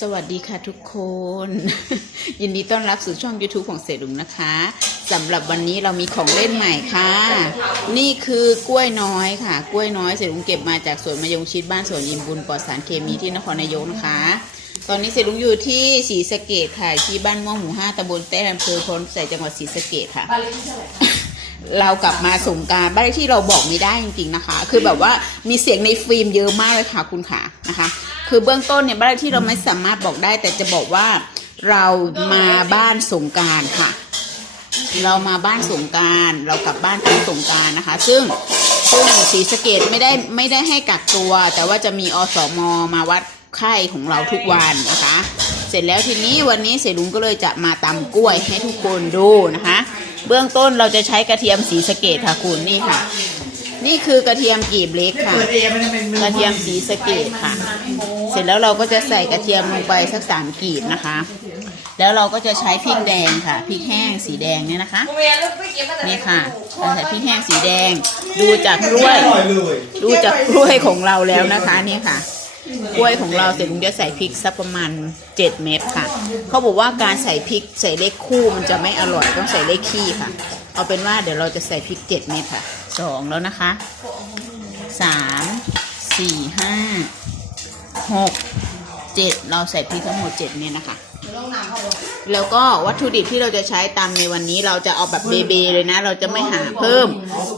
สวัสดีค่ะทุกคน ยินดีต้อนรับสู่ช่อง YouTube ของเสรุงนะคะสำหรับวันนี้เรามีของเล่นใหม่ค่ะ นี่คือกล้วยน้อยค่ะ กล้วยน้อยเสรุงเก็บมาจากสวนมะยงชิดบ้านสวนยิมบุญปลอดสารเคมีที่นครนายกนะคะ ตอนนี้เสรุงอยู่ที่ศรีสะเกดค่ะที่บ้านม่วงหมู่ห้าตำบลแต้อำเภอพลใส่จังหวัดศรีสะเกดค่ะเรากลับมาสงการบ้านที่เราบอกไม่ได้จริงๆนะคะ คือแบบว่ามีเสียงในฟิล์มเยอะมากเลยค่ะคุณขานะคะ คือเบื้องต้นเนี่ยบ้านเลขที่เราไม่สามารถบอกได้ แต่จะบอกว่าเรามาบ้านสงการค่ะ เรามาบ้านสงการเรากลับบ้านเป็นสงการนะคะ ซึ่งซึ่งศรีสะเกดไม่ได้ไม่ได้ให้กักตัว แต่ว่าจะมีอสมมาวัดไข้ของเราทุกวันนะคะ เสร็จแล้วทีนี้วันนี้เสลุงก็เลยจะมาตำกล้วยให้ทุกคนดูนะคะ เบื้องต้นเราจะใช้กระเทียมสีสะเกดค่ะคุณนี่ค่ะ นี่คือกระเทียมกลีบเล็กค่ะ กระเทียมสีสะเกดค่ะ เสร็จแล้วเราก็จะใส่กระเทียมลงไปสักสามกลีบนะคะ แล้วเราก็จะใช้พริกแดงค่ะ พริกแห้งสีแดงเนี่ยนะคะ นี่ค่ะเราใส่พริกแห้งสีแดง ดูจากกล้วย ดูจากกล้วยของเราแล้วนะคะนี่ค่ะกล้วยของเราเสร็จลุงจะใส่พริกสักประมาณเจ็ดเม็ดค่ะ เขาบอกว่าการใส่พริกใส่เลขคู่มันจะไม่อร่อยต้องใส่เลขขี้ค่ะ เอาเป็นว่าเดี๋ยวเราจะใส่พริกเจ็ดเม็ดค่ะ สองแล้วนะคะสามสี่ห้าหกเจ็ดเราใส่พริกทั้งหมดเจ็ดเม็ดนะคะ แล้วก็วัตถุดิบที่เราจะใช้ตามในวันนี้เราจะเอาแบบเบเบเลยนะ เราจะไม่หาเพิ่ม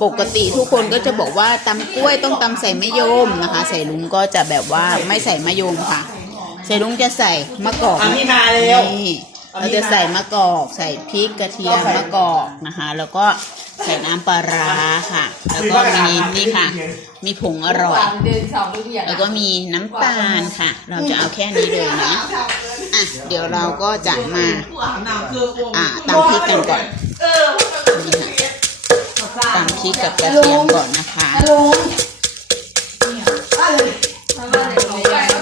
ปกติทุกคนก็จะบอกว่าตำกล้วยต้องตำใส่มะยมนะคะ ใส่ลุงก็จะแบบว่าไม่ใส่มะยมค่ะ ใส่ลุงจะใส่มะกอกอะพี่มาเร็วนี่เราจะใส่มะกอก ใส่พริกกระเทียมมะกอกนะคะ แล้วก็ ใส่น้ำปลาร้าค่ะ แล้วก็มีนี่ค่ะ มีผงอร่อย แล้วก็มีน้ำตาลค่ะ เราจะเอาแค่นี้เลยนะอะเดี๋ยวเราก็จะมาอ่าตำพริกกันก่อนนี่ค่ะตำพริกกับกระเทียมก่อนนะคะ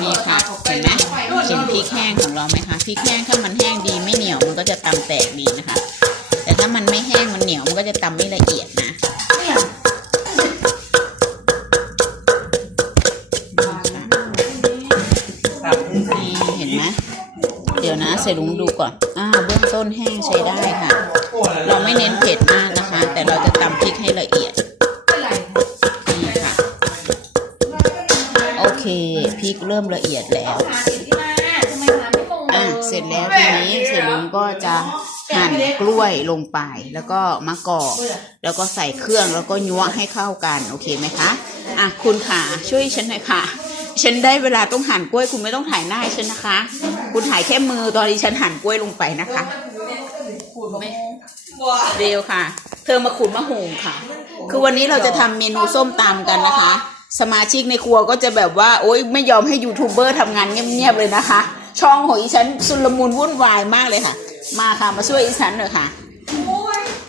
นี่ค่ะเห็นไหมเห็นพริกแห้งของเราไหมคะพริกแห้งถ้ามันแห้งดีไม่เหนียวมันก็จะตำแตกดี เดี๋ยวนะเสร็จลุงดูก่อน อ่าเบื้องต้นแห้งใช้ได้ค่ะ เราไม่เน้นเผ็ดมากนะคะ แต่เราจะตำพริกให้ละเอียดนี่ค่ะโอเคพริกเริ่มละเอียดแล้วอะเสร็จแล้วทีนี้เสร็จลุงก็จะหั่นกล้วยลงไปแล้วก็มะกอกแล้วก็ใส่เครื่องแล้วก็ยั่วให้เข้ากัน โอเคไหมคะ อะคุณขาช่วยฉันหน่อยค่ะ ฉันได้เวลาต้องหั่นกล้วย คุณไม่ต้องถ่ายหน้าให้ฉันนะคะ คุณถ่ายแค่มือตอนที่ฉันหั่นกล้วยลงไปนะคะไม่เร็วค่ะ เธอมาขุดมะฮงค่ะ คือวันนี้เราจะทำเมนูส้มตำกันนะคะ สมาชิกในครัวก็จะแบบว่า โอ๊ยไม่ยอมให้ยูทูบเบอร์ทำงานเงียบๆเลยนะคะ ช่องของอีฉันสุลมุนวุ่นวายมากเลยค่ะ มาค่ะมาช่วยอีฉันหน่อยค่ะ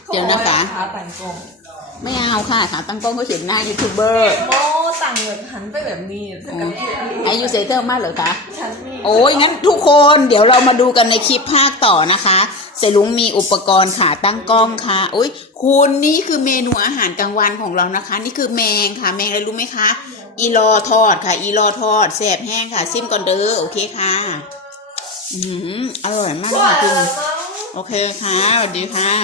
เดี๋ยวนะคะขาแต่งกงไม่เอาค่ะขาตั้งกล้องเขาเห็นหน้ายูทูบเบอร์ โมต่างเหมือนหันไปแบบนี้ไอยูเซเตอร์มากเหรอคะฉันมีโอ้ยงั้นทุกคนเดี๋ยวเรามาดูกันในคลิปภาคต่อนะคะเสลุงมีอุปกรณ์ค่ะตั้งกล้องค่ะโอ้ยคุณนี่คือเมนูอาหารกลางวันของเรานะคะ นี่คือแมงค่ะ แมงอะไรรู้ไหมคะ อีลอทอดค่ะ อีลอทอดแสบแห้งค่ะ ซิมก่อนเด้อโอเคค่ะ อืมอร่อยมากเลยค่ะคุณโอเคค่ะสวัสดีค่ะ